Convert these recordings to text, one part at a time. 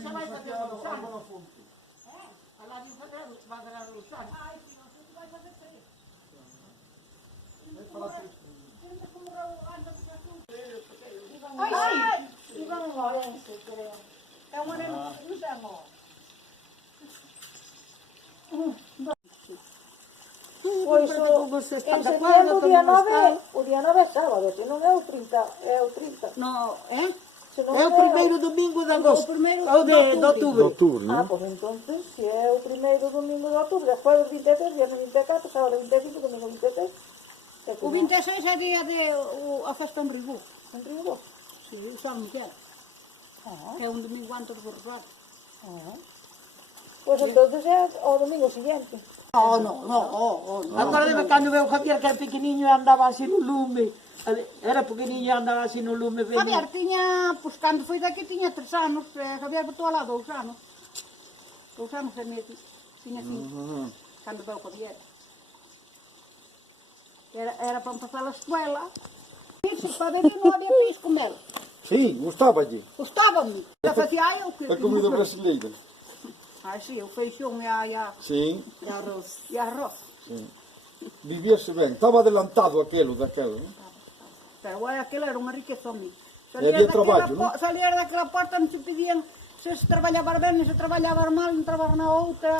se vai fazer a Luciana no fundo. A lá de fevereiro vai fazer a Luciana. Ai, senão você vai fazer frio. Ai, sì, Ivan Lorenzo, creo. È un moreno, usano. Pois en setembro, o dia 9 é sábado, que non é o 30, é o 30. No, eh? É o primeiro domingo de agosto. Ou de outubro. Ah, pois entonces, se é o primeiro domingo de outubro, despois do 23, viernes 24, sábado 25, domingo 23. O 26 é dia de a festa en Ribú. En Río. Sí, o San Miguel. Que é un domingo antes do Rosario. Pois entonces é o domingo siguiente. Agora cando veo Javier que era pequeniño e andaba así no lume. Era pequeniño e andaba así no lume. Javier tiña, pois cando foi daqui tiña 3 anos, Javier botou lá 2 anos. 2 anos e medio, tiña 5, cando veu Javier. Era para empezar a escuela. Isso, para beber non había pis con mel. Sim, gostava-lhe. Gostava-me. Já fazia eu que... A comida brasileira. Ah, sim, o feijão e Sim, arroz. E arroz. sim. Vivia-se bem. Estava adelantado aquele, daquele. Não? Pero aquilo era unha riqueza a mí. Había traballo, non? Salir daquela porta non se pedían se traballaba ben, se traballaba mal, non traballaba na outra.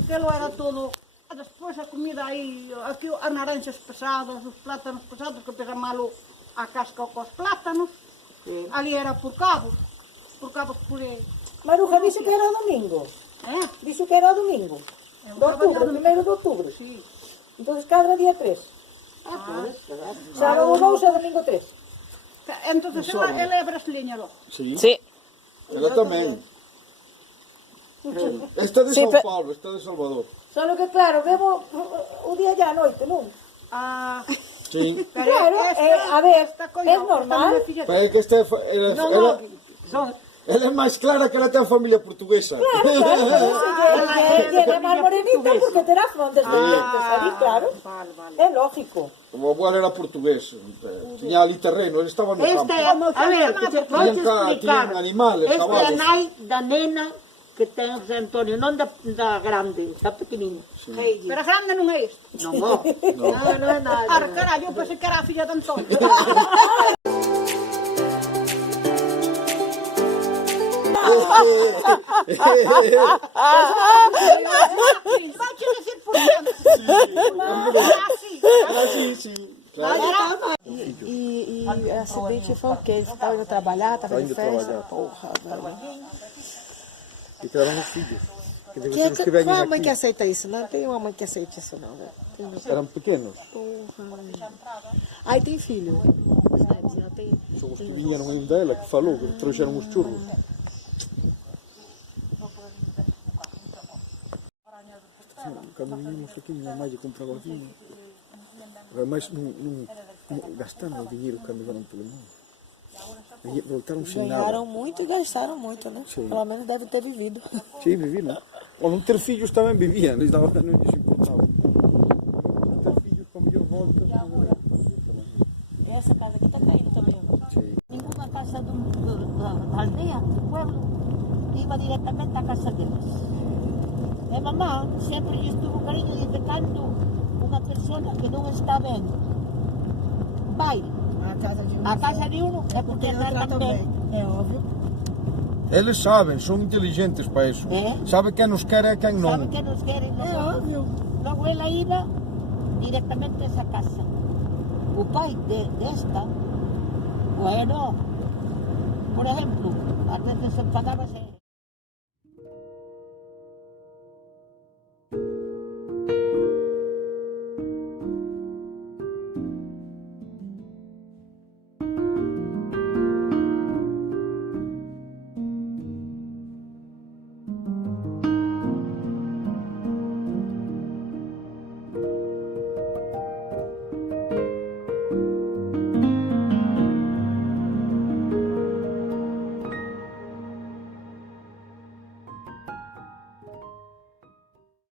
Aquilo era todo. Despois a comida aí, aquí as naranxas pesadas, os plátanos pesados, que pesa malo a casca cos plátanos. Ali era por cabos por aí. Maruja, dixo que era o domingo. Dixo que era o domingo. De outubro, primeiro de outubro. Sí. Entonces cadra día 3. Sábado 2 e domingo 3. Entonces ela é brasileña, lo. Sim. Sí. Ela também. Esta de São Paulo, esta de Salvador. Só que claro, vemos o día ya a noite, non? Sim. Claro, a ver, é normal. Para que esta ela é mais clara que ela tem a família portuguesa. Claro, é máis morenita porque terá frontes de dientes, ali, claro. É lógico. O avô era portugués, tinha ali terreno, eles estavam no campo. A ver, vou te explicar. Tinham animales, Esta é a cavalos. nai da nena que ten José Antonio, non da grande, da pequeniña. Pero a grande non é isto. Non, non é nada. Ah, carallo, eu pensei que era a filla de Antonio. Vai te dizer por dentro. E acidente foi o quê? Eles estavam indo trabalhar, estavam indo festa? Porra, E criaram os filhos. Qual a mãe que aceita isso? Não tem uma mãe que aceita isso, não. Eram pequenos. Porra. Aí tem filho. São os que vinham um dela que falou que trouxeram os churros. Quando vínhamos aqui, minha mãe comprava vinho. Mas não gastaram o dinheiro quando vieram pelo mundo. Voltaram sem nada. Ganharam muito e gastaram muito, né? Sim. Pelo menos devem ter vivido. Sim, viviam. Ou não ter filhos também viviam, eles não lhes importavam. Ter filhos com melhor volta. E essa casa aqui está caindo também. Sim. Nenhuma casa da aldeia, do pueblo, iba diretamente à casa deles. E mamá sempre lhe estuvo carinho desde cando uma pessoa que não está vendo vai à casa de um, é porque está também. É óbvio. Eles sabem, são inteligentes para isso. Sabem quem nos quer e quem não. Sabe que nos querem? É óbvio. Logo ela iba diretamente a essa casa. O pai desta, bueno, por exemplo, às vezes se enfadava-se